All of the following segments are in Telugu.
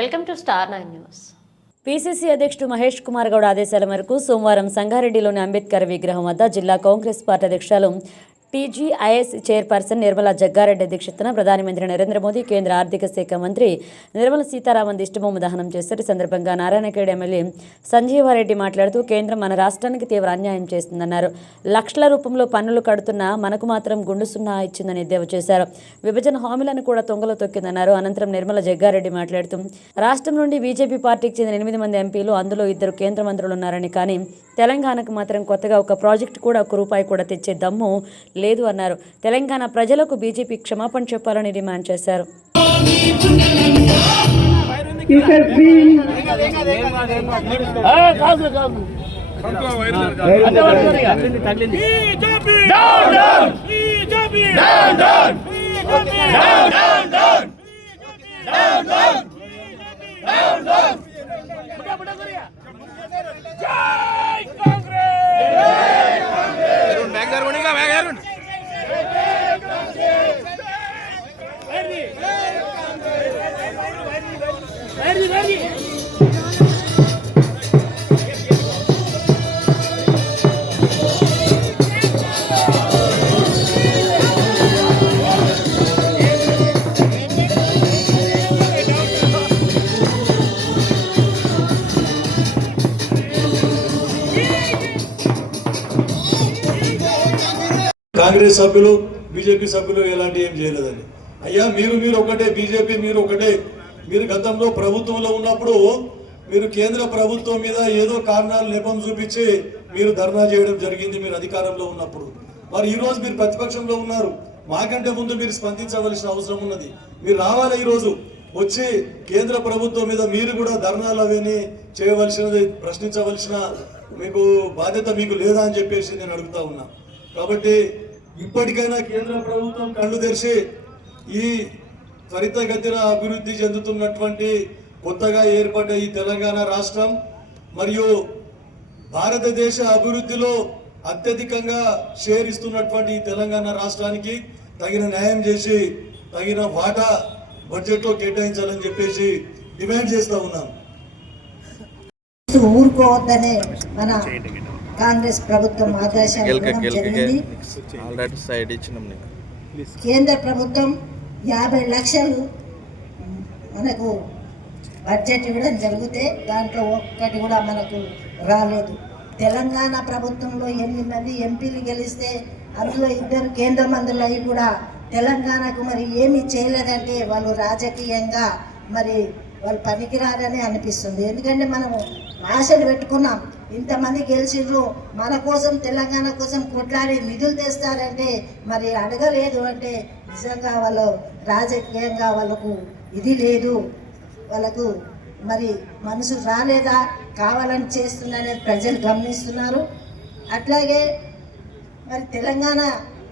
Welcome to Star Nine News. PCC అధ్యక్షుడు మహేష్ కుమార్ గౌడ్ ఆదేశాల మేరకు సోమవారం సంగారెడ్డిలోని అంబేద్కర్ విగ్రహం వద్ద జిల్లా కాంగ్రెస్ పార్టీ అధ్యక్షులు టీజీఐఎస్ చైర్పర్సన్ నిర్మలా జగ్గారెడ్డి అధ్యక్షతన ప్రధానమంత్రి నరేంద్ర మోదీ కేంద్ర ఆర్థిక శాఖ మంత్రి నిర్మల సీతారామన్ దిష్టిబొమ్మ దహనం చేశారు. ఈ సందర్భంగా నారాయణఖేడ్ ఎమ్మెల్యే సంజీవారెడ్డి మాట్లాడుతూ కేంద్రం మన రాష్ట్రానికి తీవ్ర అన్యాయం చేస్తుందన్నారు. లక్షల రూపంలో పన్నులు కడుతున్నా మనకు మాత్రం గుండు సున్నా ఇచ్చిందని ఎద్దేవా చేశారు. విభజన హామీలను కూడా తొంగలో తొక్కిందన్నారు. అనంతరం నిర్మల జగ్గారెడ్డి మాట్లాడుతూ రాష్ట్రం నుండి బీజేపీ పార్టీకి చెందిన ఎనిమిది మంది ఎంపీలు అందులో ఇద్దరు కేంద్ర మంత్రులు ఉన్నారని కానీ తెలంగాణకు మాత్రం కొత్తగా ఒక ప్రాజెక్ట్ కూడా ఒక రూపాయి కూడా తెచ్చే దమ్ము లేదు అన్నారు. తెలంగాణ ప్రజలకు బీజేపీ క్షమాపణ చెప్పాలని డిమాండ్ చేశారు. ఇక్కడ కాంగ్రెస్ సభ్యులు బీజేపీ సభ్యులు ఎలాంటి ఏం చేయలేదండి. అయ్యా మీరు మీరు ఒకటే బీజేపీ మీరు ఒకటే. మీరు గతంలో ప్రభుత్వంలో ఉన్నప్పుడు మీరు కేంద్ర ప్రభుత్వం మీద ఏదో కారణాలు నెపం చూపించి మీరు ధర్నా చేయడం జరిగింది మీరు అధికారంలో ఉన్నప్పుడు. మరి ఈరోజు మీరు ప్రతిపక్షంలో ఉన్నారు. మాకంటే ముందు మీరు స్పందించవలసిన అవసరం ఉన్నది. మీరు రావాలి ఈరోజు. వచ్చి కేంద్ర ప్రభుత్వం మీద మీరు కూడా ధర్నాలు అవన్నీ చేయవలసినది ప్రశ్నించవలసిన మీకు బాధ్యత మీకు లేదా అని చెప్పేసి నేను అడుగుతా ఉన్నా. కాబట్టి ఇప్పటికైనా కేంద్ర ప్రభుత్వం కళ్ళు తెరిచి ఈ త్వరితగతిన అభివృద్ధి చెందుతున్నటువంటి కొత్తగా ఏర్పడ్డ ఈ తెలంగాణ రాష్ట్రం మరియు భారతదేశ అభివృద్ధిలో అత్యధికంగా షేర్ ఇస్తున్నటువంటి ఈ తెలంగాణ రాష్ట్రానికి తగిన న్యాయం చేసి తగిన వాటా బడ్జెట్లో కేటాయించాలని చెప్పేసి డిమాండ్ చేస్తూ ఉన్నాం. ఊరుకోవద్దనే మన కాంగ్రెస్ ప్రభుత్వం ఆదేశాలు కేంద్ర ప్రభుత్వం యాభై లక్షలు మనకు బడ్జెట్ ఇవ్వడం జరిగితే దాంట్లో ఒక్కటి కూడా మనకు రాలేదు. తెలంగాణ ప్రభుత్వంలో ఎనిమిది మంది ఎంపీలు గెలిస్తే అందులో ఇద్దరు కేంద్ర మంత్రులు అయి కూడా తెలంగాణకు మరి ఏమీ చేయలేదంటే వాళ్ళు రాజకీయంగా మరి వాళ్ళు పనికిరారని అనిపిస్తుంది. ఎందుకంటే మనము ఆశలు పెట్టుకున్నాం. ఇంతమంది గెలిచిండ్రు మన కోసం తెలంగాణ కోసం కొట్లాడి నిధులు తెస్తారంటే మరి అడగలేదు అంటే నిజంగా వాళ్ళు రాజకీయంగా వాళ్ళకు ఇది లేదు. వాళ్ళకు మరి మనసు రాలేదా? కావాలని చేస్తుందనే ప్రజలు గమనిస్తున్నారు. అట్లాగే మరి తెలంగాణ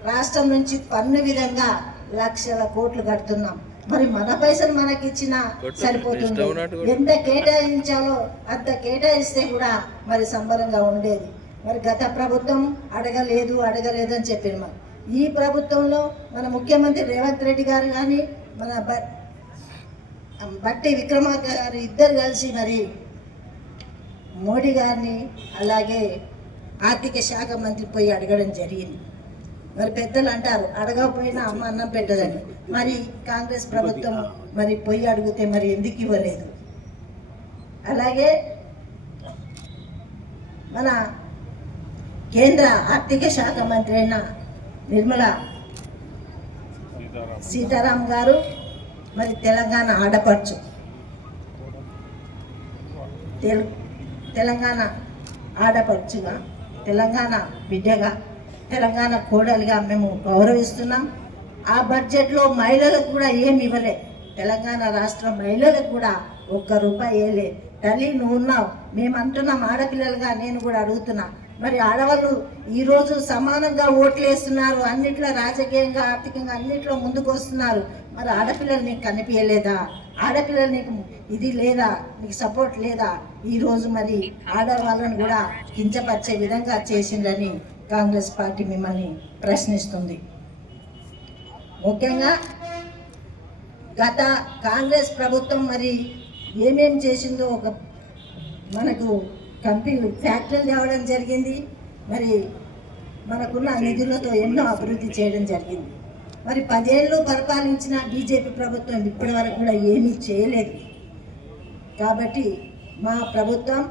రాష్ట్రం నుంచి పన్ను విధంగా లక్షల కోట్లు కడుతున్నాం. మరి మన పైసలు మనకి ఇచ్చినా సరిపోతుంది. ఎంత కేటాయించాలో అంత కేటాయిస్తే కూడా మరి సంబరంగా ఉండేది. మరి గత ప్రభుత్వం అడగలేదు అడగలేదు అని చెప్పింది మరి. ఈ ప్రభుత్వంలో మన ముఖ్యమంత్రి రేవంత్ రెడ్డి గారు కానీ మన బట్టి విక్రమార్క గారు ఇద్దరు కలిసి మరి మోడీ గారిని అలాగే ఆర్థిక శాఖ మంత్రి పోయి అడగడం జరిగింది. మరి పెద్దలు అంటారు అడగకపోయినా అమ్మ అన్నం పెట్టదని. మరి కాంగ్రెస్ ప్రభుత్వం మరి పొయ్యి అడిగితే మరి ఎందుకు ఇవ్వలేదు? అలాగే మన కేంద్ర ఆర్థిక శాఖ మంత్రి అయిన నిర్మలా సీతారాం గారు మరి తెలంగాణ ఆడపడుచు. తెలు తెలంగాణ ఆడపడుచుగా తెలంగాణ బిడ్డగా తెలంగాణ కోడలిగా మేము గౌరవిస్తున్నాం. ఆ బడ్జెట్లో మహిళలకు కూడా ఏమి ఇవ్వలే. తెలంగాణ రాష్ట్ర మహిళలకు కూడా ఒక్క రూపాయి వేయలే తల్లి నువ్వు ఉన్నావు. మేము అంటున్నాం ఆడపిల్లలుగా నేను కూడా అడుగుతున్నా. మరి ఆడవాళ్ళు ఈరోజు సమానంగా ఓట్లు వేస్తున్నారు అన్నిట్లో రాజకీయంగా ఆర్థికంగా అన్నిట్లో ముందుకు వస్తున్నారు మరి ఆడపిల్లలు నీకు కనిపించలేదా? ఆడపిల్లలు నీకు ఇది లేదా? నీకు సపోర్ట్ లేదా? ఈరోజు మరి ఆడవాళ్ళను కూడా కించపరిచే విధంగా చేసిందని కాంగ్రెస్ పార్టీ మిమ్మల్ని ప్రశ్నిస్తుంది. ముఖ్యంగా గత కాంగ్రెస్ ప్రభుత్వం మరి ఏమేం చేసిందో ఒక మనకు కంపెనీలు ఫ్యాక్టరీలు తేవడం జరిగింది. మరి మనకున్న నిధులతో ఎన్నో అభివృద్ధి చేయడం జరిగింది. మరి పదేళ్ళు పరిపాలించిన బీజేపీ ప్రభుత్వం ఇప్పటి వరకు కూడా ఏమీ చేయలేదు. కాబట్టి మా ప్రభుత్వం